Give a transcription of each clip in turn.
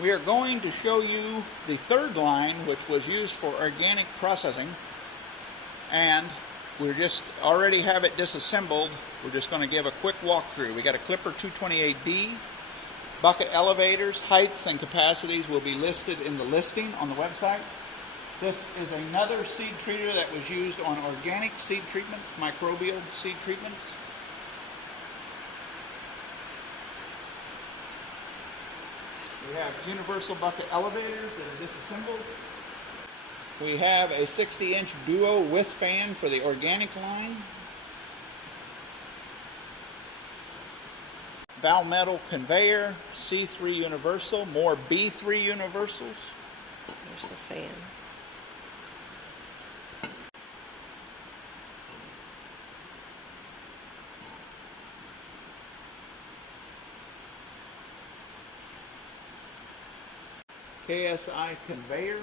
We are going to show you the third line, which was used for organic processing, and we just already have it disassembled. We're just going to give a quick walkthrough. We got a Clipper 228D, bucket elevators, heights and capacities will be listed in the listing on the website. This is another seed treater that was used on organic seed treatments, microbial seed treatments. We have universal bucket elevators that are disassembled. We have a 60-inch duo with fan for the organic line. Val metal conveyor, C3 universal, more B3 universals. There's the fan. KSI conveyor,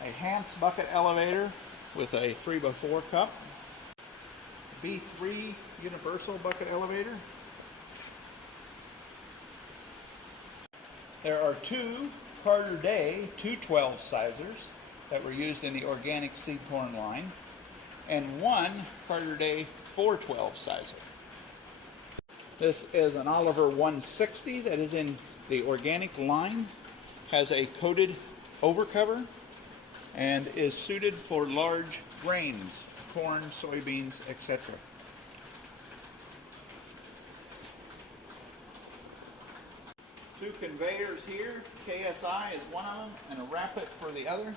a Hans bucket elevator with a 3x4 cup, B3 universal bucket elevator. There are two Carter Day 212 sizers that were used in the organic seed corn line, and one Carter Day 412 sizer. This is an Oliver 160 that is in the organic line, has a coated overcover, and is suited for large grains, corn, soybeans, etc. Two conveyors here, KSI is one of them, and a Rapid for the other.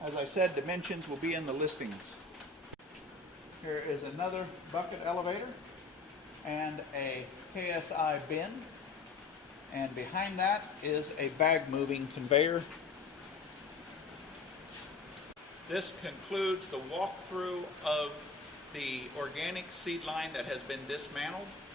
As I said, dimensions will be in the listings. Here is another bucket elevator and a KSI bin. And behind that is a bag moving conveyor. This concludes the walkthrough of the organic seed line that has been dismantled.